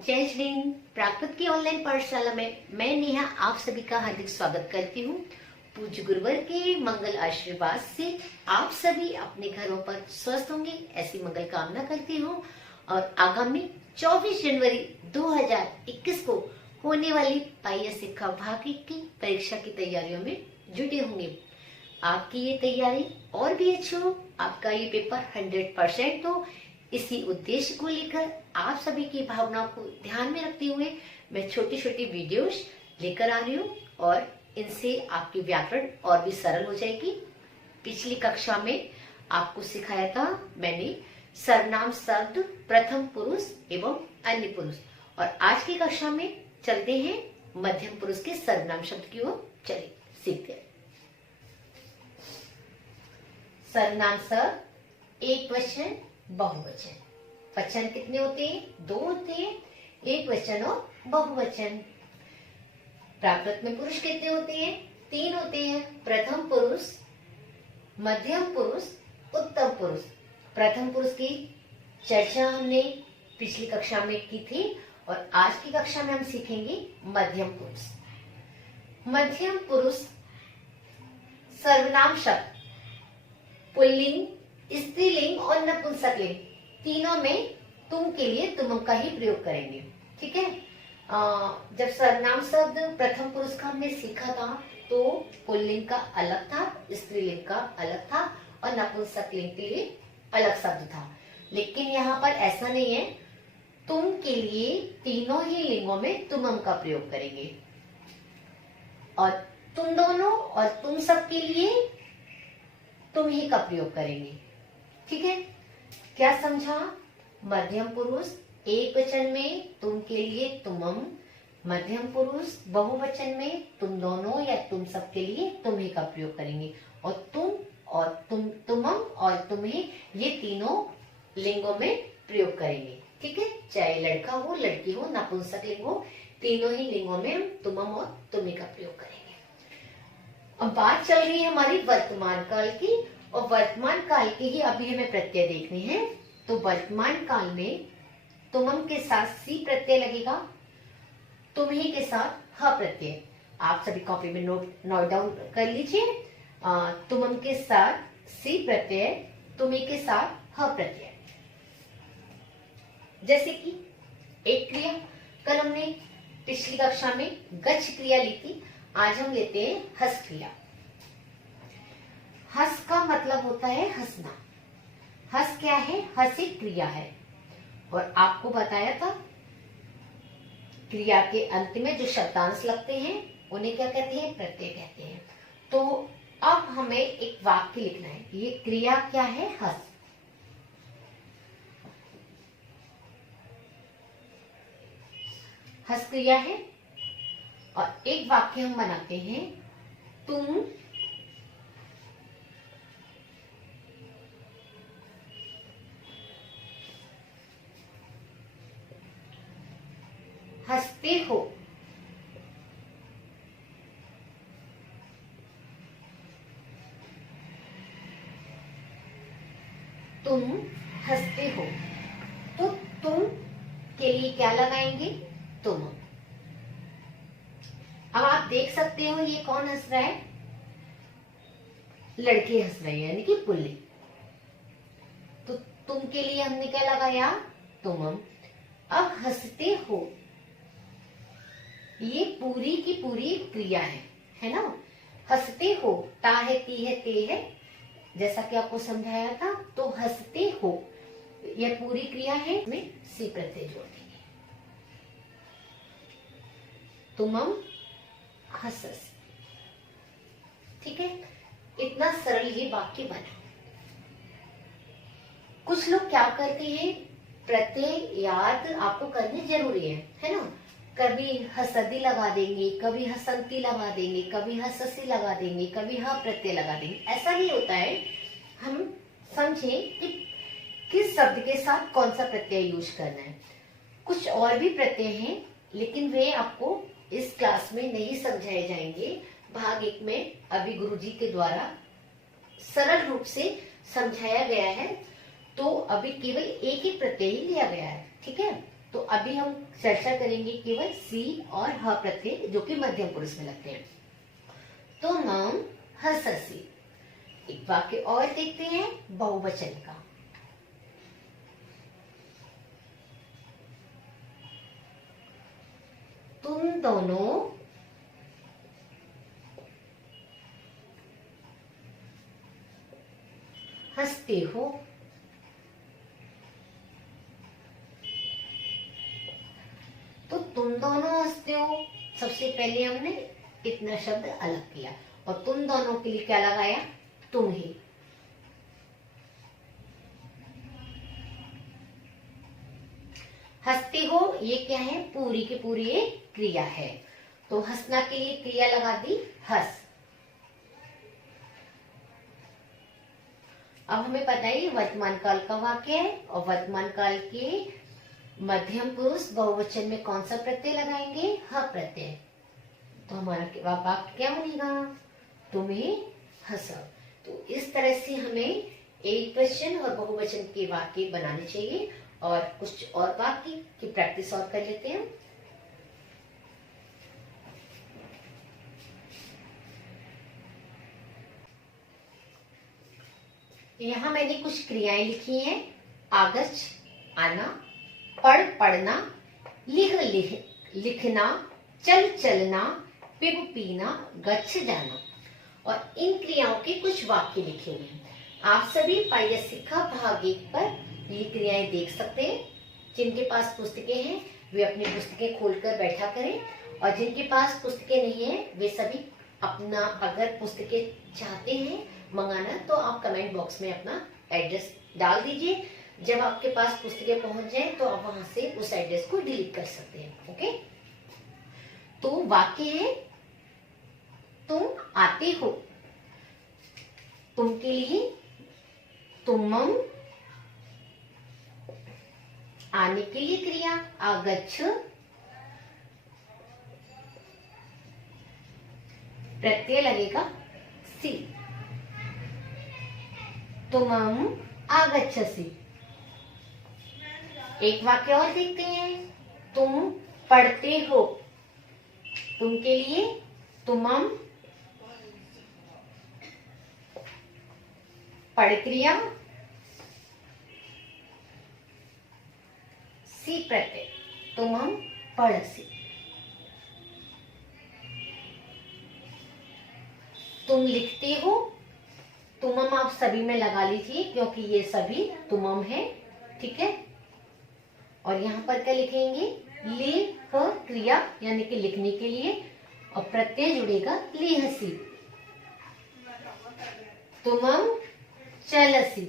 जय श्री हिंद। प्राकृत की ऑनलाइन पाठशाला में मैं नेहा आप सभी का हार्दिक स्वागत करती हूँ। पूज्य गुरुवर के मंगल आशीर्वाद से आप सभी अपने घरों पर स्वस्थ होंगे, ऐसी मंगल कामना करती हूँ। और आगामी 24 जनवरी 2021 को होने वाली पाईएस शिक्षा भागी की परीक्षा की तैयारियों में जुटे होंगे। आपकी ये तैयारी और भी अच्छी हो, आपका ये पेपर 100% हो, इसी उद्देश्य को लेकर आप सभी की भावनाओं को ध्यान में रखते हुए मैं छोटी छोटी वीडियोस लेकर आ रही हूँ और इनसे आपकी व्याकरण और भी सरल हो जाएगी। पिछली कक्षा में आपको सिखाया था मैंने सर्वनाम शब्द, प्रथम पुरुष एवं अन्य पुरुष, और आज की कक्षा में चलते हैं मध्यम पुरुष के सर्वनाम शब्द की ओर। चलिए सीखते हैं। सर्वनाम शब्द एक वचन, बहुवचन। वचन कितने होते हैं? 2 होते हैं, एक वचन और बहुवचन। प्राकृत में पुरुष कितने होते हैं? 3 होते हैं, प्रथम पुरुष, मध्यम पुरुष, उत्तम पुरुष। प्रथम पुरुष की चर्चा हमने पिछली कक्षा में की थी और आज की कक्षा में हम सीखेंगे मध्यम पुरुष। मध्यम पुरुष सर्वनाम शब्द पुल्लिंग, स्त्रीलिंग और नपुंसकलिंग तीनों में तुम के लिए तुम का ही प्रयोग करेंगे। ठीक है। जब सर्वनाम शब्द प्रथम पुरुष का हमने सीखा था तो पुल्लिंग का अलग था, स्त्रीलिंग का अलग था और नपुंसकलिंग के लिए अलग शब्द था। लेकिन यहाँ पर ऐसा नहीं है, तुम के लिए तीनों ही लिंगों में तुम का प्रयोग करेंगे और तुम दोनों और तुम सब के लिए तुम ही का प्रयोग करेंगे। ठीक है, क्या समझा? मध्यम पुरुष एक वचन में तुम के लिए तुमम, मध्यम पुरुष बहुवचन में तुम दोनों या तुम सब के लिए तुम ही का प्रयोग करेंगे और तुम और तुमम और तुम्हें ये तीनों लिंगों में प्रयोग करेंगे। ठीक है, चाहे लड़का हो लड़की हो नपुंसक लिंग हो, तीनों ही लिंगों में हम तुमम और तुम्हें का प्रयोग करेंगे। अब बात चल रही है हमारी वर्तमान काल की और वर्तमान काल के ही अभी हमें प्रत्यय देखने हैं। तो वर्तमान काल में तुमम के साथ सी प्रत्यय लगेगा, तुम्ही के साथ ह प्रत्यय। आप सभी कॉपी में नोट डाउन कर लीजिए। तुमम के साथ सी प्रत्यय, तुम्ही के साथ ह प्रत्यय। जैसे कि एक क्रिया, कल हमने पिछली कक्षा में गच्छ क्रिया ली थी, आज हम लेते हैं हस क्रिया। हस का मतलब होता है हंसना। हस क्या है? हस एक क्रिया है और आपको बताया था क्रिया के अंत में जो शब्दांश लगते हैं उन्हें क्या कहते हैं? प्रत्यय कहते हैं। तो अब हमें एक वाक्य लिखना है। ये क्रिया क्या है? हस। हस क्रिया है और एक वाक्य हम बनाते हैं, तुम हंसते हो। तुम हंसते हो। तो तुम के लिए क्या लगाएंगे? तुम। अब आप देख सकते हो ये कौन हंस रहा है? लड़के हंस रहे हैं, यानी कि पुल्लिंग। तो तुम के लिए हमने क्या लगाया? तुमम। अब हंसते हो, ये पूरी की पूरी क्रिया है ना। हंसते हो, ता है, ती है, ते है, जैसा कि आपको समझाया था। तो हंसते हो यह पूरी क्रिया है, इसमें सी प्रत्यय जोड़ देंगे। तुमम हंसस। ठीक है, इतना सरल ये वाक्य बना। कुछ लोग क्या करते हैं, प्रत्यय याद आपको करने जरूरी है ना। कभी हसदी लगा देंगे, कभी हसंती लगा देंगे, कभी हससी लगा देंगे, कभी ह प्रत्यय लगा देंगे। ऐसा नहीं होता है। हम समझें कि किस शब्द के साथ कौन सा प्रत्यय यूज करना है। कुछ और भी प्रत्यय हैं लेकिन वे आपको इस क्लास में नहीं समझाए जाएंगे। भाग 1 में अभी गुरुजी के द्वारा सरल रूप से समझाया गया है, तो अभी केवल एक ही प्रत्यय ही लिया गया है। ठीक है, तो अभी हम चर्चा करेंगे केवल सी और ह प्रत्यय जो कि मध्यम पुरुष में लगते हैं। तुम हंससी। एक वाक्य और देखते हैं बहुवचन का। तुम दोनों हंसते हो। तो तुम दोनों हंसते हो, सबसे पहले हमने इतना शब्द अलग किया और तुम दोनों के लिए क्या लगाया, तुम ही। हंसते हो ये क्या है, पूरी की पूरी एक क्रिया है, तो हंसना के लिए क्रिया लगा दी हंस। अब हमें पता है वर्तमान काल का वाक्य है और वर्तमान काल के मध्यम पुरुष बहुवचन में कौन सा प्रत्यय लगाएंगे, ह प्रत्यय। तो हमारा वाक्य क्या बनेगा, तुम्हें हंसा। तो इस तरह से हमें एक वचन और बहुवचन के वाक्य बनाने चाहिए और कुछ और वाक्य की प्रैक्टिस और कर लेते हैं। यहाँ मैंने कुछ क्रियाएं लिखी हैं। आगछ आना, पढ़ पढ़ना, लिखना, चल चलना, पिब पीना, गच्छ जाना। और इन क्रियाओं के कुछ वाक्य लिखे हुए हैं। आप सभी पाइया सिक्खा भाग 1 पर ये क्रियाएं देख सकते हैं। जिनके पास पुस्तकें हैं वे अपनी पुस्तकें खोलकर बैठा करें और जिनके पास पुस्तकें नहीं है वे सभी अपना, अगर पुस्तकें चाहते हैं मंगाना तो आप कमेंट बॉक्स में अपना एड्रेस डाल दीजिए। जब आपके पास पुस्तकें पहुंच जाए तो आप वहां से उस एड्रेस को डिलीट कर सकते हैं। ओके, तो वाक्य है तुम आते हो, तुम के लिए तुमम, आने के लिए क्रिया आगच्छ, प्रत्यय लगेगा सी, तुमम आगच्छसि। एक वाक्य और देखते हैं, तुम पढ़ते हो, तुम के लिए तुमम, पढ़ क्रिया सी प्रत्यय, तुमम पढ़सी। तुम लिखते हो, तुमम आप सभी में लगा लीजिए क्योंकि ये सभी तुमम है, ठीक है। और यहाँ पर क्या लिखेंगे, लिख क्रिया यानी कि लिखने के लिए और प्रत्यय जुड़ेगा लिहसी, तुमम चलसी।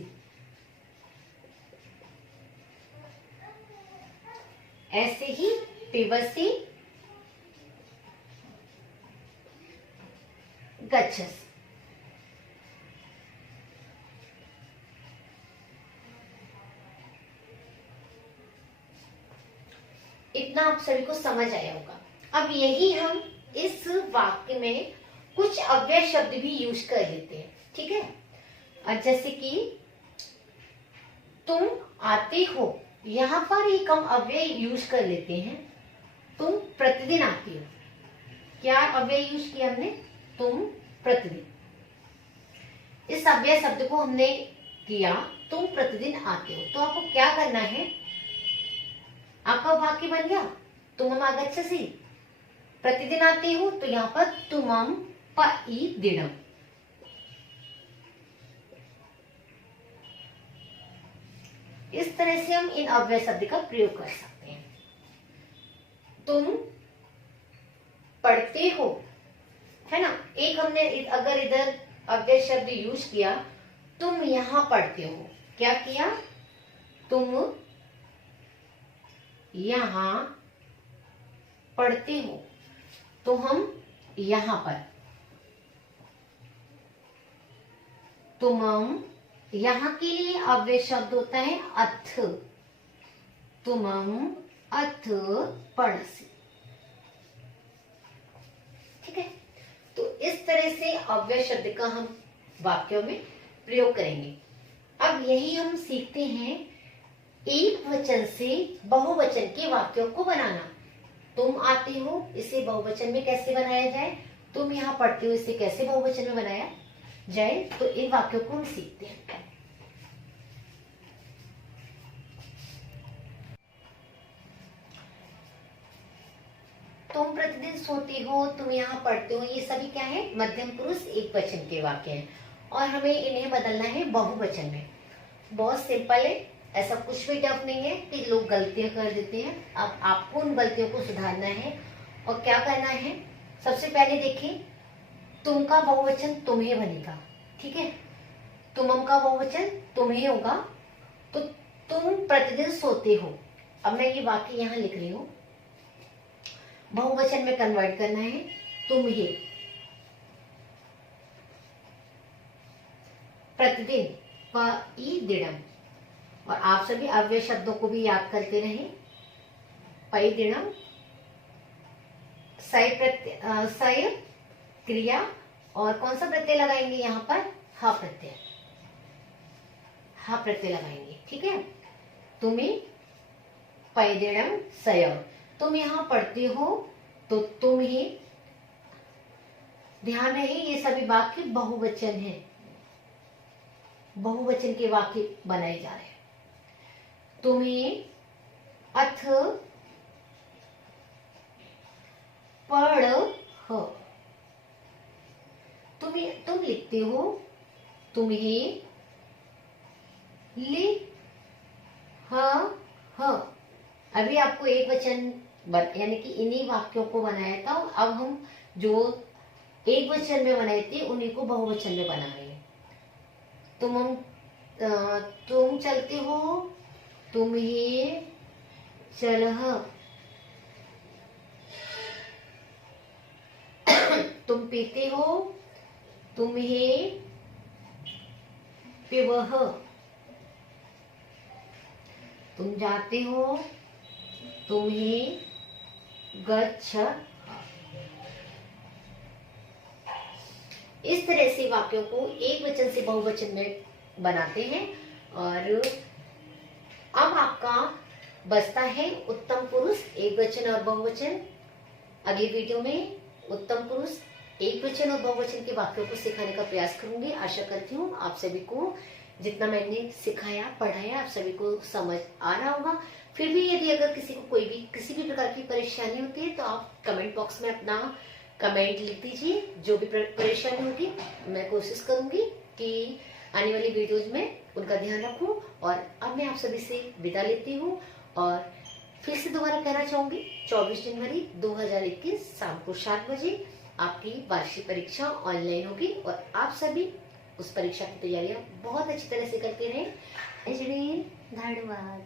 ऐसे ही पिबसी, गच्छस। इतना आप सभी को समझ आया होगा। अब यही हम इस वाक्य में कुछ अव्यय शब्द भी यूज कर लेते हैं, ठीक है। और जैसे कि तुम आते हो, यहाँ पर एक हम अव्यय यूज कर लेते हैं, तुम प्रतिदिन आते हो। क्या अव्यय यूज किया हमने, तुम प्रतिदिन। इस अव्यय शब्द को हमने किया तुम प्रतिदिन आते हो, तो आपको क्या करना है, आपका वाक्य बन गया तुमम आगच्छसि, प्रतिदिन आते हो, तो यहाँ पर तुमम प्रतिदिनम। इस तरह से हम इन अव्यय शब्द का प्रयोग कर सकते हैं। तुम पढ़ते हो, है ना। एक हमने अगर इधर अव्यय शब्द यूज किया, तुम यहां पढ़ते हो, क्या किया, तुम यहां पढ़ते हो, तो हम यहां पर, तुमम यहां के लिए अव्यय शब्द होता है अथ, तुमम अथ पढ़सी, ठीक है। तो इस तरह से अव्यय शब्द का हम वाक्यों में प्रयोग करेंगे। अब यही हम सीखते हैं एक वचन से बहुवचन के वाक्यों को बनाना। तुम आते हो, इसे बहुवचन में कैसे बनाया जाए, तुम यहाँ पढ़ते हो, इसे कैसे बहुवचन में बनाया जाए, तो इन वाक्यों को हम सीखते हैं। तुम प्रतिदिन सोती हो, तुम यहाँ पढ़ते हो, ये सभी क्या है, मध्यम पुरुष एक वचन के वाक्य हैं और हमें इन्हें बदलना है बहुवचन में। बहुत सिंपल है, ऐसा कुछ भी टफ नहीं है कि लोग गलतियां कर देते हैं। अब आपको उन गलतियों को सुधारना है और क्या करना है। सबसे पहले देखिए, तुम का बहुवचन तुम्हें बनेगा, ठीक है, तुमम का बहुवचन तुम्हें होगा। तो तुम प्रतिदिन सोते हो, अब मैं ये वाक्य यहाँ लिख रही हूँ, बहुवचन में कन्वर्ट करना है, तुम्हें प्रतिदिन दिनम। और आप सभी अव्यय शब्दों को भी याद करते रहें। दिनम, सय क्रिया और कौन सा प्रत्यय लगाएंगे यहाँ पर, हा प्रत्यय, हा प्रत्यय लगाएंगे, ठीक है। तुम्हें पैदिणम सय, तुम यहाँ पढ़ते हो तो तुम ही, ध्यान रहे ये सभी वाक्य बहुवचन है, बहुवचन के वाक्य बनाए जा रहे हैं। तुम्हें अथ पढ़, तुम लिखते हो, तुम्हें लिख, अभी आपको एक वचन यानी कि इन्हीं वाक्यों को बनाया था। अब हम जो एक वचन में बनाए थे उन्हीं को बहुवचन में बना रहे हैं। तुम चलते हो, तुम्हें चलह, तुम पीते हो, तुम्हें पिबह, तुम जाते हो, तुम्हें गच्छ। इस तरह से वाक्यों को एक वचन से बहुवचन में बनाते हैं। और अब आपका बचता है उत्तम पुरुष एक वचन और बहुवचन। अगली वीडियो में उत्तम पुरुष एक वचन और बहुवचन के वाक्यों को सिखाने का प्रयास करूंगी। आशा करती हूँ आप सभी को जितना मैंने सिखाया पढ़ाया आप सभी को समझ आ रहा होगा। फिर भी यदि अगर किसी को कोई भी किसी भी प्रकार की परेशानी होती है तो आप कमेंट बॉक्स में अपना कमेंट लिख दीजिए। जो भी परेशानी होगी मैं कोशिश करूंगी कि आने वाली वीडियोज में उनका ध्यान रखूं। और अब मैं आप सभी से विदा लेती हूँ और फिर से दोबारा कहना चाहूंगी 24 जनवरी 2021 शाम को 7 बजे आपकी वार्षिक परीक्षा ऑनलाइन होगी और आप सभी उस परीक्षा की तैयारियां बहुत अच्छी तरह से करते रहें। धन्यवाद।